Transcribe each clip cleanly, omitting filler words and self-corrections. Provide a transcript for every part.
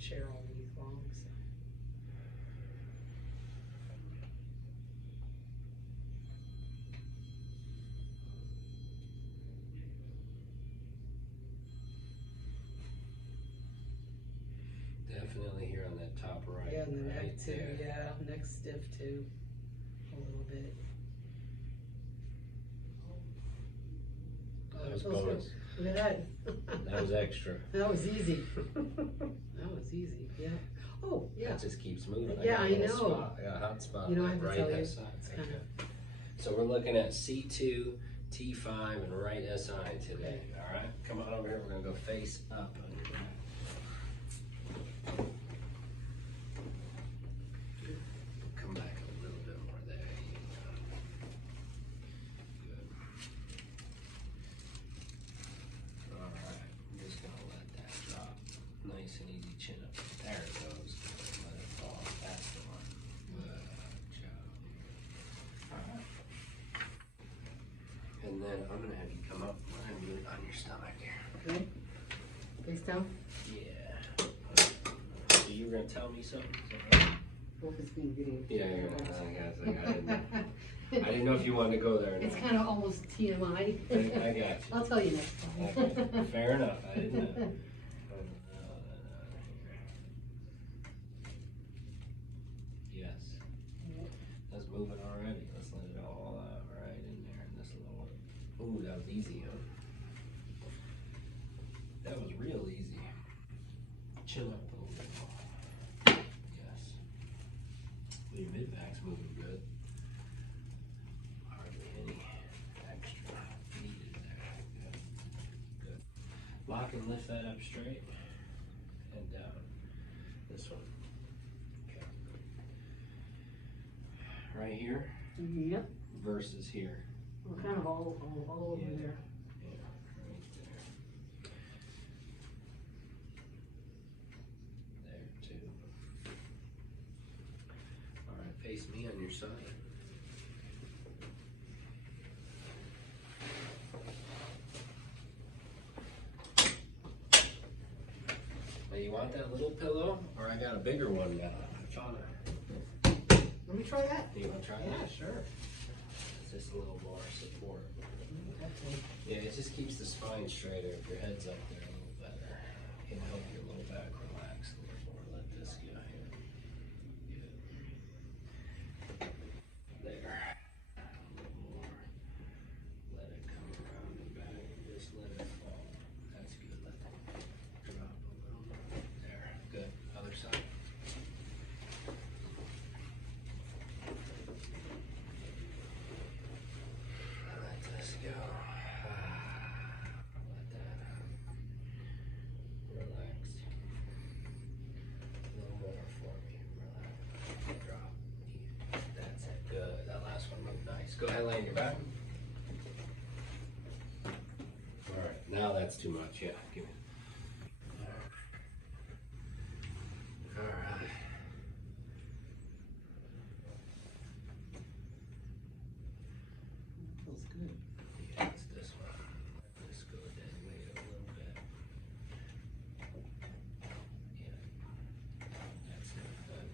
chair all week long, so. Definitely here on that top right. Yeah, and the right neck too, there. yeah, neck's stiff too, a little bit. That was Oh, feels bonus. good. Look at that. That was extra. That was easy. That was easy, yeah. Oh, yeah. It just keeps moving. Yeah, got a I little know. Spot. I got a hot spot. You don't have to right tell you. SI. It's Thank kinda- you. So we're looking at C2, T5, and right SI today. Okay. All right, come on over here. We're gonna go face up. Come back a little bit more there. Good. All right, I'm just gonna let that drop. Nice and easy chin up. There it goes. Let it fall. That's the one. Good job. All right. And then I'm gonna have you come up and do it on your stomach here. Okay. Face down. Yeah. So you were gonna tell me something? Is that right? Well, it's being videoed. Yeah, I didn't know if you wanted to go there or It's not. kind of almost TMI. I got you. I'll tell you next time. Okay, fair enough. I didn't know. Yes. That's moving already. Let's let it all out right in there in this little one. Ooh, that was easy, huh? That was real easy. Chill up a little bit more. Yes. Your mid-back's moving good. Hardly any extra needed there. Good. Good. Lock and lift that up straight and down. This one. Okay. Right here Yep. versus here. We're kind of all over Yeah. there. Yeah, right there. There too. All right, face me on your side. Now you want that little pillow, or I got a bigger one now? I found it. Let me try that. You want to try Yeah, that? sure. It's just a little more support. Okay. Yeah, it just keeps the spine straighter if your head's up there a little better. It'll help your low back relax a little more. Let this go here. Good. There. A little more. Let it come around and back and just let it fall. That's good. Let it drop a little more. There. Good. Other side. Let this go. Let that relax. A little more for me. Relax. Drop. That's it. Good. That last one looked nice. Go ahead, lay on your back. All right. Now that's too much. Yeah. Give me. All right. Feels good. Yeah, it's this one. Let this go dead weight a little bit. Yeah. That's it. Good.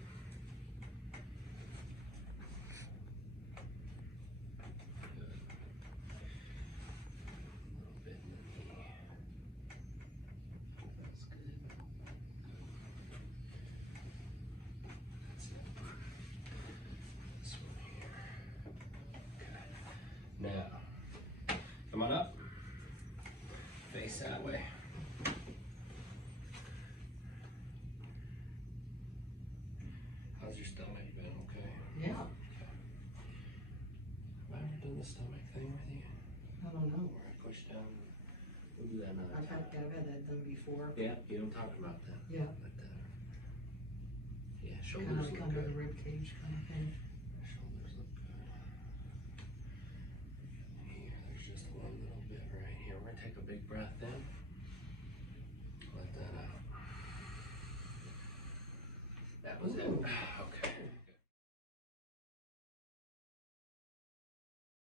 Good. A little bit in the knee. That's good. That's it. This one here. Okay. Now, come on up. Face that way. How's your stomach been? Okay. Yeah. Have I ever done the stomach thing with you? I don't know. Where I push down? We'll do that another I've time. had that done before. Yeah, you don't talk about that. Yeah. But, yeah, Kind shoulders of look under good. the rib cage kind of thing. Shoulders look good. Here, there's just one little bit right here. We're gonna take a big breath in. Let that out. That was it.